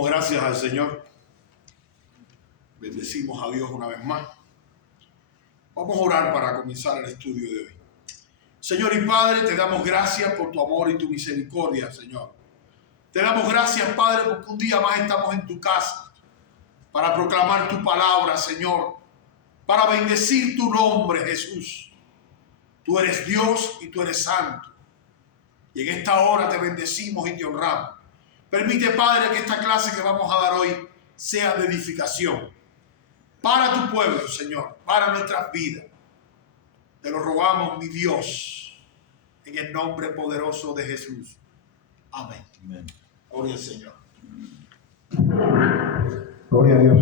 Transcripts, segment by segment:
Damos gracias al Señor. Bendecimos a Dios una vez más. Vamos a orar para comenzar el estudio de hoy. Señor y Padre, te damos gracias por tu amor y tu misericordia, Señor. Te damos gracias, Padre, porque un día más estamos en tu casa para proclamar tu palabra, Señor, para bendecir tu nombre, Jesús. Tú eres Dios y tú eres santo. Y en esta hora te bendecimos y te honramos. Permite, Padre, que esta clase que vamos a dar hoy sea de edificación para tu pueblo, Señor, para nuestras vidas. Te lo rogamos, mi Dios, en el nombre poderoso de Jesús. Amén. Amén. Gloria al Señor. Gloria a Dios.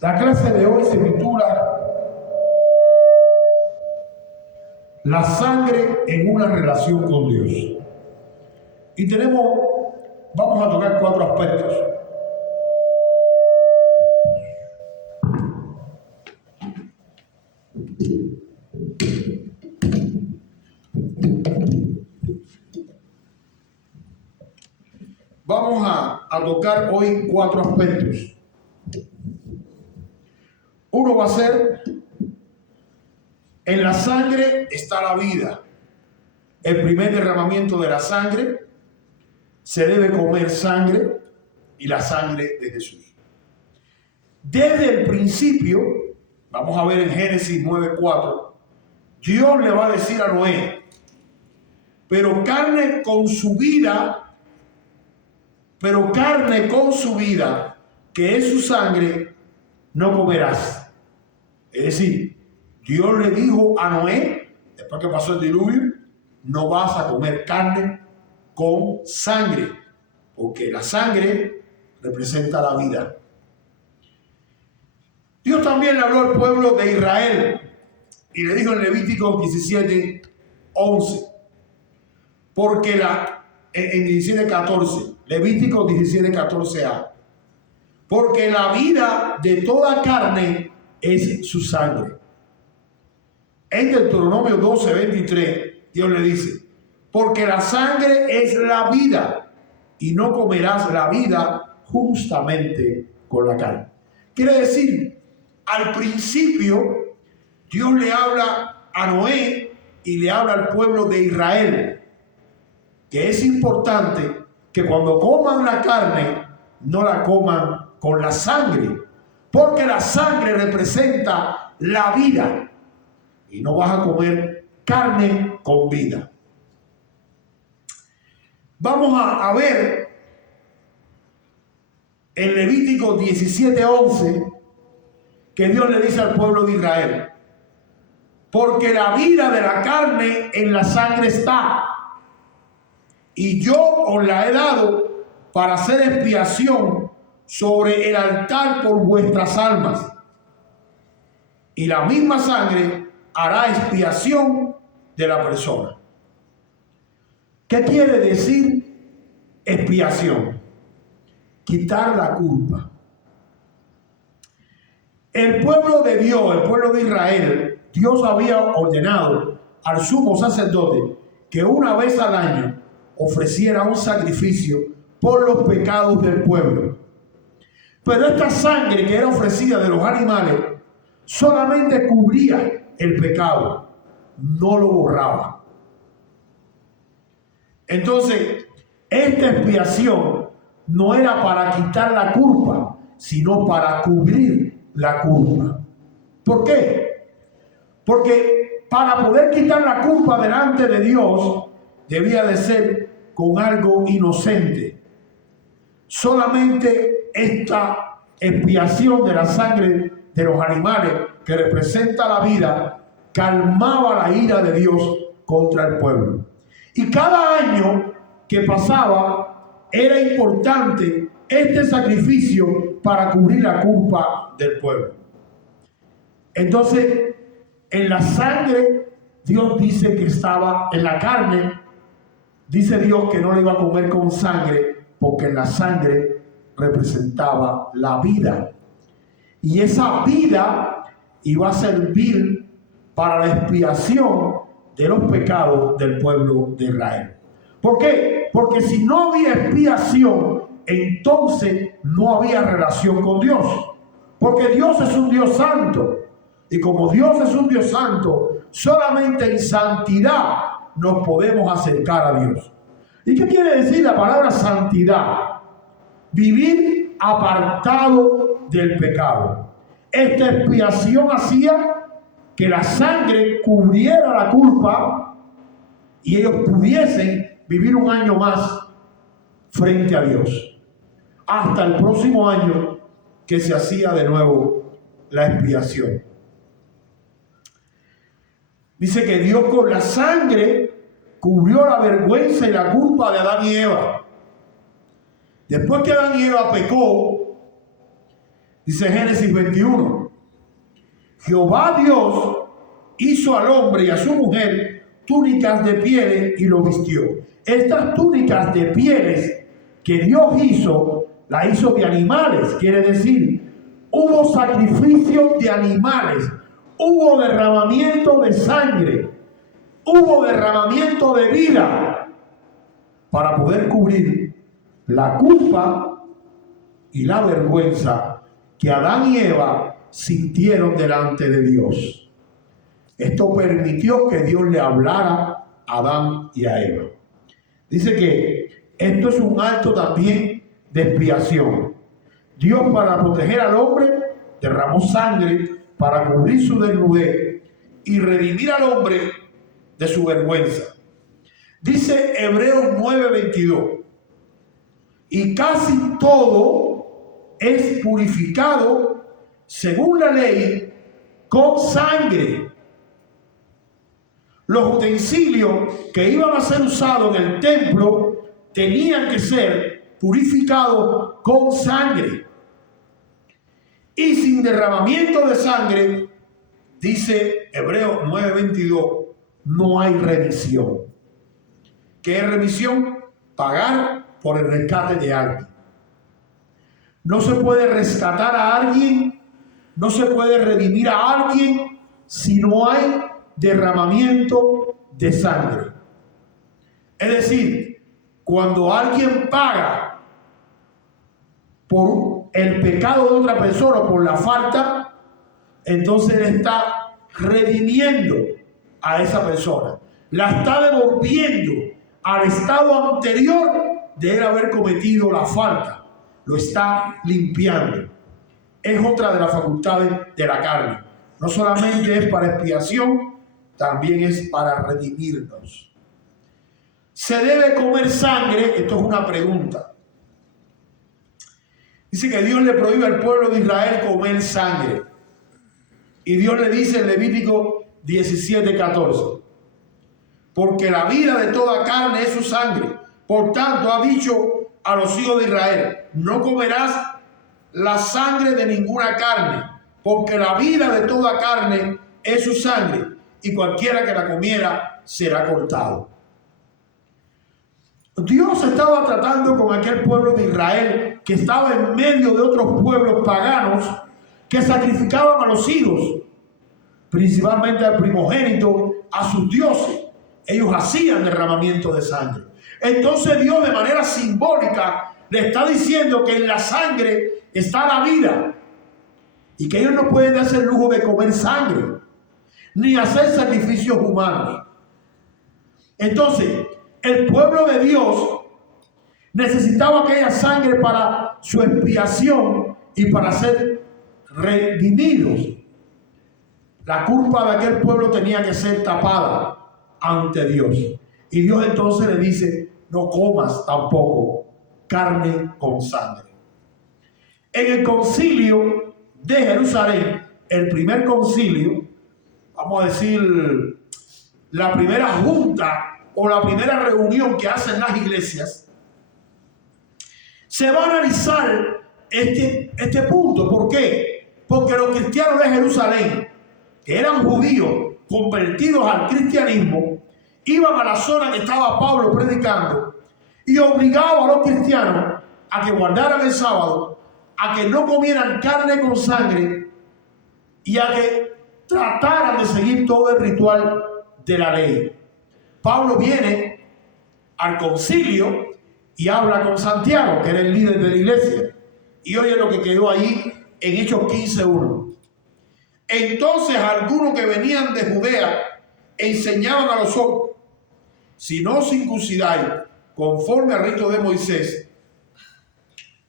La clase de hoy se titula La sangre en una relación con Dios. Y vamos a tocar 4 aspectos. Vamos a tocar hoy 4 aspectos. Uno va a ser: en la sangre está la vida. El primer derramamiento de la sangre, se debe comer sangre, y la sangre de Jesús. Desde el principio, vamos a ver en Génesis 9:4, Dios le va a decir a Noé: pero carne con su vida, que es su sangre, no comerás. Es decir, Dios le dijo a Noé, después que pasó el diluvio: no vas a comer carne con sangre, porque la sangre representa la vida. Dios también le habló al pueblo de Israel y le dijo en Levítico 17:11, porque en 17:14, Levítico 17:14a, porque la vida de toda carne es su sangre. En Deuteronomio 12:23, Dios le dice: porque la sangre es la vida, y no comerás la vida justamente con la carne. Quiere decir, al principio, Dios le habla a Noé y le habla al pueblo de Israel, que es importante que cuando coman la carne, no la coman con la sangre, porque la sangre representa la vida, y no vas a comer carne con vida. Vamos a ver en Levítico 17:11 que Dios le dice al pueblo de Israel: porque la vida de la carne en la sangre está, y yo os la he dado para hacer expiación sobre el altar por vuestras almas, y la misma sangre hará expiación de la persona. ¿Qué quiere decir expiación? Quitar la culpa. El pueblo de Dios, el pueblo de Israel, Dios había ordenado al sumo sacerdote que una vez al año ofreciera un sacrificio por los pecados del pueblo. Pero esta sangre que era ofrecida de los animales solamente cubría el pecado, no lo borraba. Entonces, esta expiación no era para quitar la culpa, sino para cubrir la culpa. ¿Por qué? Porque para poder quitar la culpa delante de Dios, debía de ser con algo inocente. Solamente esta expiación de la sangre de los animales, que representa la vida, calmaba la ira de Dios contra el pueblo. Y cada año que pasaba era importante este sacrificio para cubrir la culpa del pueblo. Entonces, en la sangre, Dios dice que estaba en la carne. Dice Dios que no le iba a comer con sangre, porque en la sangre representaba la vida. Y esa vida iba a servir para la expiación de los pecados del pueblo de Israel. ¿Por qué? Porque si no había expiación, entonces no había relación con Dios. Porque Dios es un Dios santo. Y como Dios es un Dios santo, solamente en santidad nos podemos acercar a Dios. ¿Y qué quiere decir la palabra santidad? Vivir apartado del pecado. Esta expiación hacía que la sangre cubriera la culpa y ellos pudiesen vivir un año más frente a Dios, hasta el próximo año que se hacía de nuevo la expiación. Dice que Dios con la sangre cubrió la vergüenza y la culpa de Adán y Eva. Después que Adán y Eva pecó, dice Génesis 21, Jehová Dios hizo al hombre y a su mujer túnicas de pieles y lo vistió. Estas túnicas de pieles que Dios hizo, la hizo de animales, quiere decir, hubo sacrificio de animales, hubo derramamiento de sangre, hubo derramamiento de vida para poder cubrir la culpa y la vergüenza que Adán y Eva sintieron delante de Dios. Esto permitió que Dios le hablara a Adán y a Eva. Dice que esto es un acto también de expiación. Dios, para proteger al hombre, derramó sangre para cubrir su desnudez y redimir al hombre de su vergüenza. Dice Hebreos 9:22, y casi todo es purificado según la ley con sangre. Los utensilios que iban a ser usados en el templo tenían que ser purificados con sangre. Y sin derramamiento de sangre, dice Hebreos 9:22, no hay remisión. ¿Qué es remisión? Pagar por el rescate de alguien. No se puede rescatar a alguien, no se puede redimir a alguien si no hay derramamiento de sangre. Es decir, cuando alguien paga por el pecado de otra persona, por la falta, entonces le está redimiendo a esa persona, la está devolviendo al estado anterior de él haber cometido la falta, lo está limpiando. Es otra de las facultades de la carne. No solamente es para expiación, también es para redimirnos. ¿Se debe comer sangre? Esto es una pregunta. Dice que Dios le prohíbe al pueblo de Israel comer sangre. Y Dios le dice en Levítico 17:14, porque la vida de toda carne es su sangre. Por tanto, ha dicho a los hijos de Israel, no comerás la sangre de ninguna carne, porque la vida de toda carne es su sangre, y cualquiera que la comiera será cortado. Dios estaba tratando con aquel pueblo de Israel que estaba en medio de otros pueblos paganos que sacrificaban a los hijos, principalmente al primogénito, a sus dioses. Ellos hacían derramamiento de sangre. Entonces Dios, de manera simbólica, le está diciendo que en la sangre está la vida y que ellos no pueden darse el lujo de comer sangre ni hacer sacrificios humanos. Entonces, el pueblo de Dios necesitaba aquella sangre para su expiación y para ser redimidos. La culpa de aquel pueblo tenía que ser tapada ante Dios. Y Dios entonces le dice, no comas tampoco carne con sangre. En el concilio de Jerusalén, el primer concilio, vamos a decir, la primera junta o la primera reunión que hacen las iglesias, se va a analizar este punto. ¿Por qué? Porque los cristianos de Jerusalén, que eran judíos convertidos al cristianismo, iban a la zona que estaba Pablo predicando y obligaban a los cristianos a que guardaran el sábado, a que no comieran carne con sangre y a que trataran de seguir todo el ritual de la ley. Pablo viene al concilio y habla con Santiago, que era el líder de la iglesia. Y oye lo que quedó ahí en Hechos 15:1. Entonces algunos que venían de Judea enseñaban a los otros: si no os circuncidáis conforme al rito de Moisés,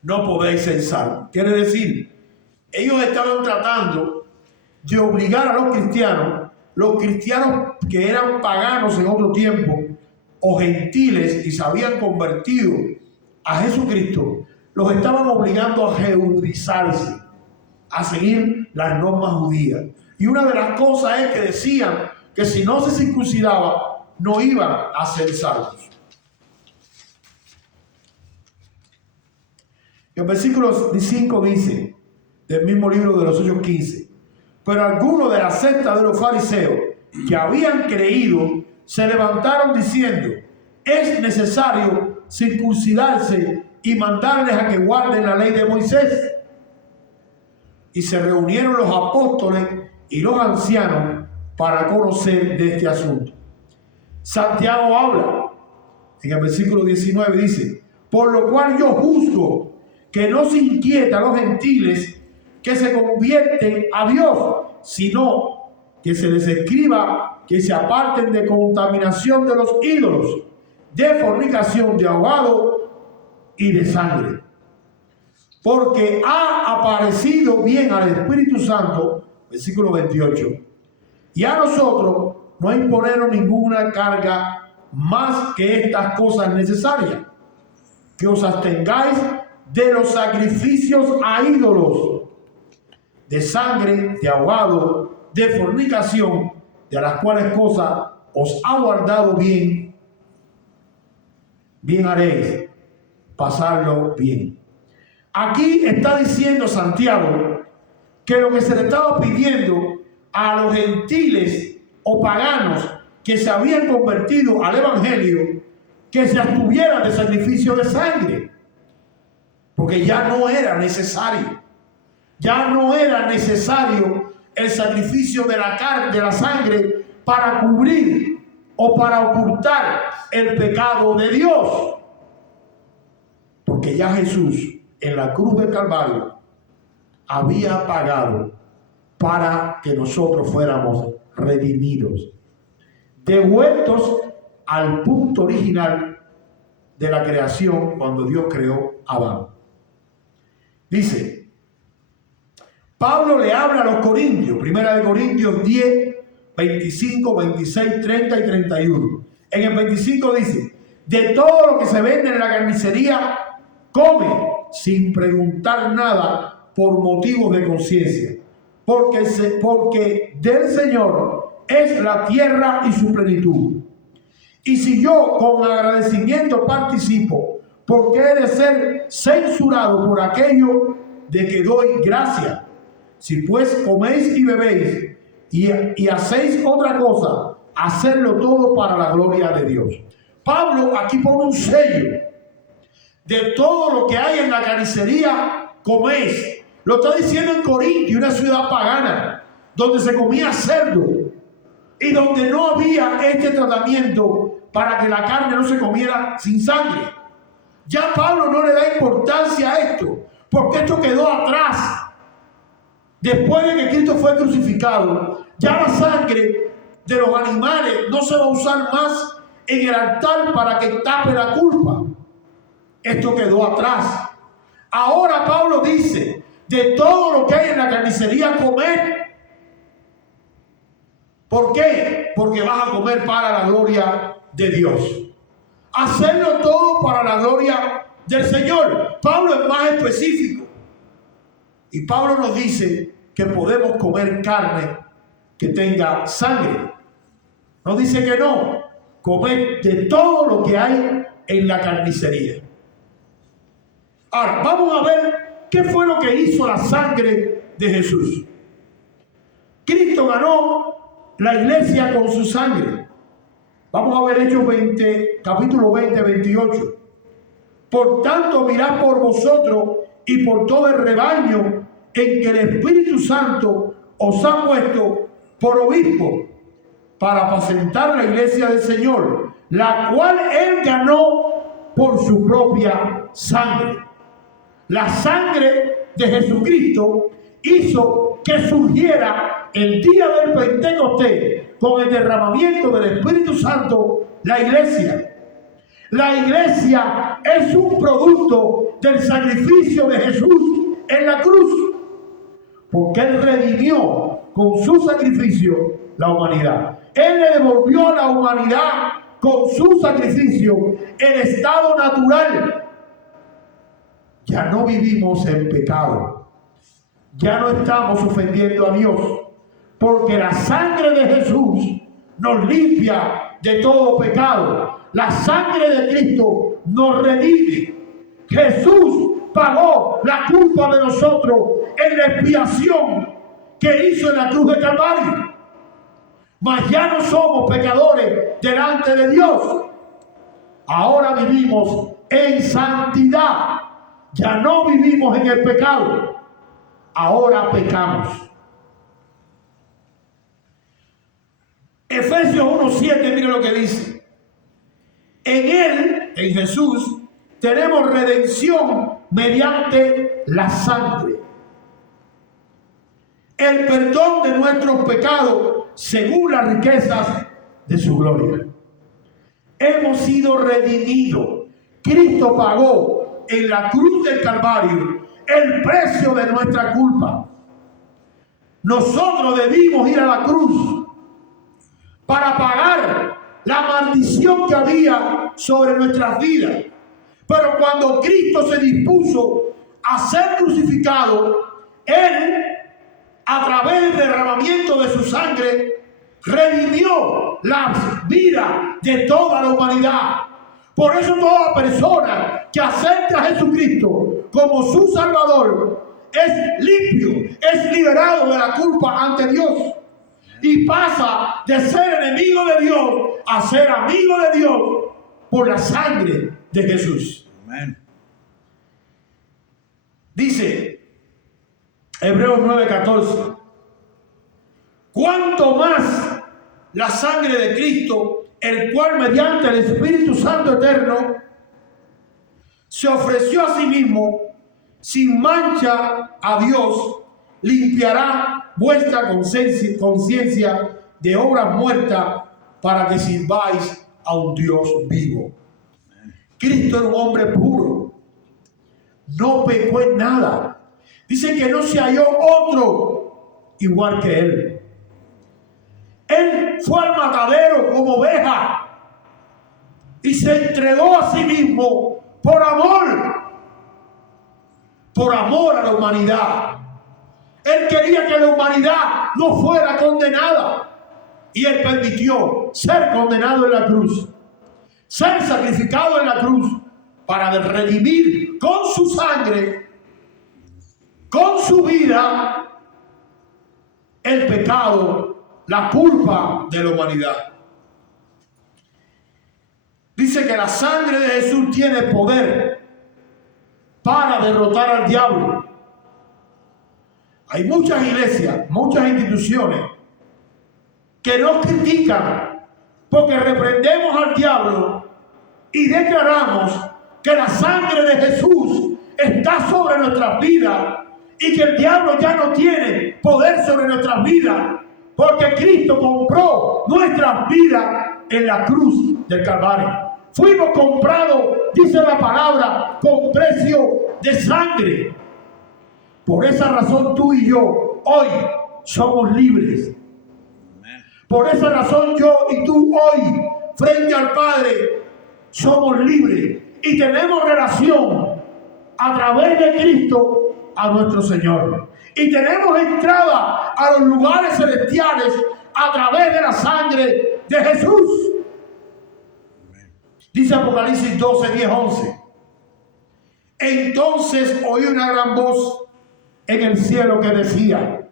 no podéis ser salvos. Quiere decir, ellos estaban tratando de obligar a los cristianos que eran paganos en otro tiempo o gentiles y se habían convertido a Jesucristo, los estaban obligando a judaizarse, a seguir las normas judías. Y una de las cosas es que decían que si no se circuncidaba, no iban a ser salvos. El versículo 5 dice, del mismo libro de los Hechos 15: pero algunos de la secta de los fariseos que habían creído se levantaron diciendo: es necesario circuncidarse y mandarles a que guarden la ley de Moisés. Y se reunieron los apóstoles y los ancianos para conocer de este asunto. Santiago habla en el versículo 19, dice: por lo cual yo juzgo que no se inquieta a los gentiles que se convierten a Dios, sino que se les escriba que se aparten de contaminación de los ídolos, de fornicación, de ahogado y de sangre. Porque ha aparecido bien al Espíritu Santo, versículo 28, y a nosotros no imponeron ninguna carga más que estas cosas necesarias: que os abstengáis de los sacrificios a ídolos, de sangre, de ahogado, de fornicación, de las cuales cosas os ha guardado bien haréis pasarlo bien. Aquí está diciendo Santiago que lo que se le estaba pidiendo a los gentiles o paganos que se habían convertido al evangelio, que se abstuvieran de sacrificio de sangre, porque ya no era necesario. Ya no era necesario el sacrificio de la carne, de la sangre, para cubrir o para ocultar el pecado de Dios. Porque ya Jesús en la cruz del Calvario había pagado para que nosotros fuéramos redimidos, devueltos al punto original de la creación cuando Dios creó a Adán. Dice, Pablo le habla a los corintios, 1 Corintios 10, 25, 26, 30 y 31. En el 25 dice: de todo lo que se vende en la carnicería, come sin preguntar nada por motivos de conciencia, porque del Señor es la tierra y su plenitud. Y si yo con agradecimiento participo, porque he de ser censurado por aquello de que doy gracia. Si pues coméis y bebéis y hacéis otra cosa, hacedlo todo para la gloria de Dios. Pablo aquí pone un sello: de todo lo que hay en la carnicería coméis. Lo está diciendo en Corintio, una ciudad pagana, donde se comía cerdo y donde no había este tratamiento para que la carne no se comiera sin sangre. Ya Pablo no le da importancia a esto, porque esto quedó atrás. Después de que Cristo fue crucificado, ya la sangre de los animales no se va a usar más en el altar para que tape la culpa. Esto quedó atrás. Ahora Pablo dice: de todo lo que hay en la carnicería, comer. ¿Por qué? Porque vas a comer para la gloria de Dios. Hacerlo todo para la gloria del Señor. Pablo es más específico. Y Pablo nos dice que podemos comer carne que tenga sangre. Nos dice que no. Comer de todo lo que hay en la carnicería. Ahora, vamos a ver qué fue lo que hizo la sangre de Jesús. Cristo ganó la iglesia con su sangre. Vamos a ver Hechos 20, capítulo 20, 28. Por tanto, mirad por vosotros y por todo el rebaño en que el Espíritu Santo os ha puesto por obispo, para apacentar la iglesia del Señor, la cual Él ganó por su propia sangre. La sangre de Jesucristo hizo que surgiera el día del Pentecostés con el derramamiento del Espíritu Santo la iglesia. La iglesia es un producto del sacrificio de Jesús en la cruz, porque Él redimió con su sacrificio la humanidad. Él le devolvió a la humanidad con su sacrificio el estado natural. Ya no vivimos en pecado. Ya no estamos ofendiendo a Dios, porque la sangre de Jesús nos limpia de todo pecado. La sangre de Cristo nos redime. Jesús pagó la culpa de nosotros en la expiación que hizo en la cruz de Calvario. Mas ya no somos pecadores delante de Dios. Ahora vivimos en santidad. Ya no vivimos en el pecado. Ahora pecamos. Efesios 1:7, mire lo que dice. En Él, en Jesús, tenemos redención mediante la sangre, el perdón de nuestros pecados según las riquezas de su gloria. Hemos sido redimidos. Cristo pagó en la cruz del Calvario el precio de nuestra culpa. Nosotros debimos ir a la cruz para pagar la maldición que había sobre nuestras vidas. Pero cuando Cristo se dispuso a ser crucificado, Él, a través del derramamiento de su sangre, redimió la vida de toda la humanidad. Por eso toda persona que acepta a Jesucristo como su Salvador es limpio, es liberado de la culpa ante Dios y pasa de ser enemigo de Dios a ser amigo de Dios por la sangre de Jesús. Amén. Dice Hebreos 9:14: cuanto más la sangre de Cristo, el cual mediante el Espíritu Santo eterno se ofreció a sí mismo sin mancha a Dios, limpiará vuestra conciencia de obras muertas para que sirváis a un Dios vivo. Cristo era un hombre puro, no pecó en nada. Dice que no se halló otro igual que Él. Él fue al matadero como oveja y se entregó a sí mismo por amor a la humanidad. Él quería que la humanidad no fuera condenada y Él permitió ser condenado en la cruz, ser sacrificado en la cruz para redimir con su sangre, con su vida, el pecado, la culpa de la humanidad. Dice que la sangre de Jesús tiene poder para derrotar al diablo. Hay muchas iglesias, muchas instituciones que nos critican porque reprendemos al diablo y declaramos que la sangre de Jesús está sobre nuestras vidas y que el diablo ya no tiene poder sobre nuestras vidas porque Cristo compró nuestras vidas en la cruz del Calvario. Fuimos comprados, dice la palabra, con precio de sangre. Por esa razón tú y yo hoy somos libres. Por esa razón yo y tú hoy, frente al Padre, somos libres y tenemos relación a través de Cristo a nuestro Señor. Y tenemos entrada a los lugares celestiales a través de la sangre de Jesús. Dice Apocalipsis 12, 10, 11. Entonces oí una gran voz en el cielo que decía: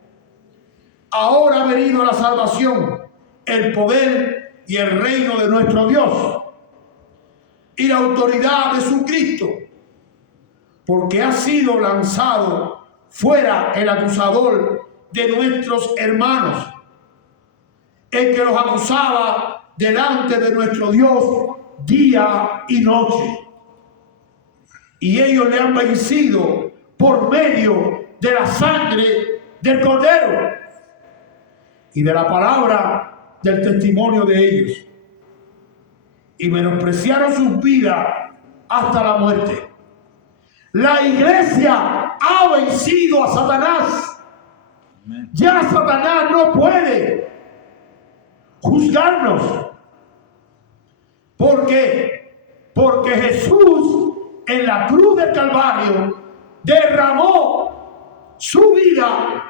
ahora ha venido la salvación, el poder y el reino de nuestro Dios y la autoridad de su Cristo, porque ha sido lanzado fuera el acusador de nuestros hermanos, el que los acusaba delante de nuestro Dios día y noche. y ellos le han vencido por medio de la sangre del Cordero y de la palabra del testimonio de ellos, y menospreciaron sus vidas hasta la muerte. La iglesia ha vencido a Satanás. Ya Satanás no puede juzgarnos. ¿Por qué? Porque Jesús en la cruz del Calvario derramó su vida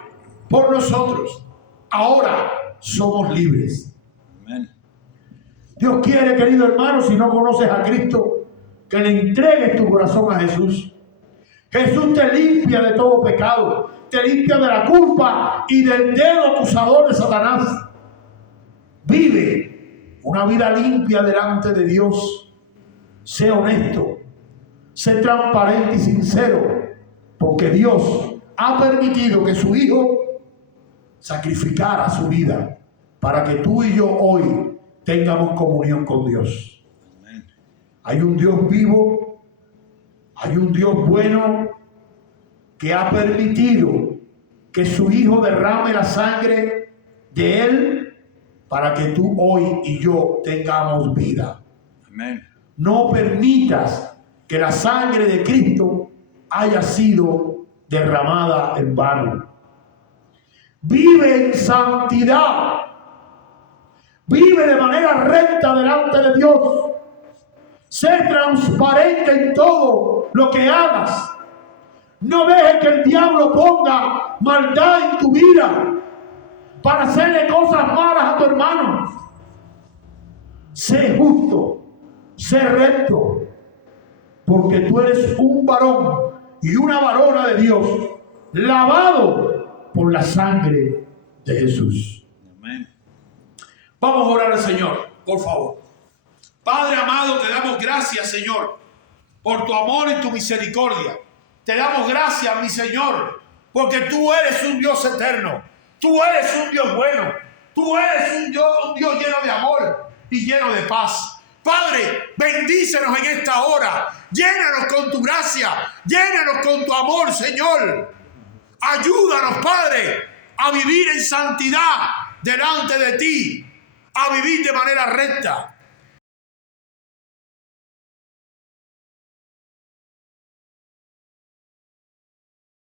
por nosotros. Ahora somos libres. Amén. Dios quiere, querido hermano, si no conoces a Cristo, que le entregues tu corazón a Jesús. Jesús te limpia de todo pecado, te limpia de la culpa y del dedo acusador de Satanás. Vive una vida limpia delante de Dios. Sé honesto, sé transparente y sincero, porque Dios ha permitido que su Hijo sacrificara su vida para que tú y yo hoy tengamos comunión con Dios. Amén. Hay un Dios vivo, hay un Dios bueno que ha permitido que su Hijo derrame la sangre de Él para que tú hoy y yo tengamos vida. Amén. No permitas que la sangre de Cristo haya sido derramada en vano. Vive en santidad. Vive de manera recta delante de Dios. Sé transparente en todo lo que hagas. No dejes que el diablo ponga maldad en tu vida para hacerle cosas malas a tu hermano. Sé justo, sé recto, porque tú eres un varón y una varona de Dios, lavado por la sangre de Jesús. Amén. Vamos a orar al Señor, por favor. Padre amado, te damos gracias, Señor, por tu amor y tu misericordia. Te damos gracias, mi Señor, porque tú eres un Dios eterno. Tú eres un Dios bueno. Tú eres un Dios lleno de amor y lleno de paz. Padre, bendícenos en esta hora. Llénanos con tu gracia. Llénanos con tu amor, Señor. Ayúdanos, Padre, a vivir en santidad delante de ti. A vivir de manera recta.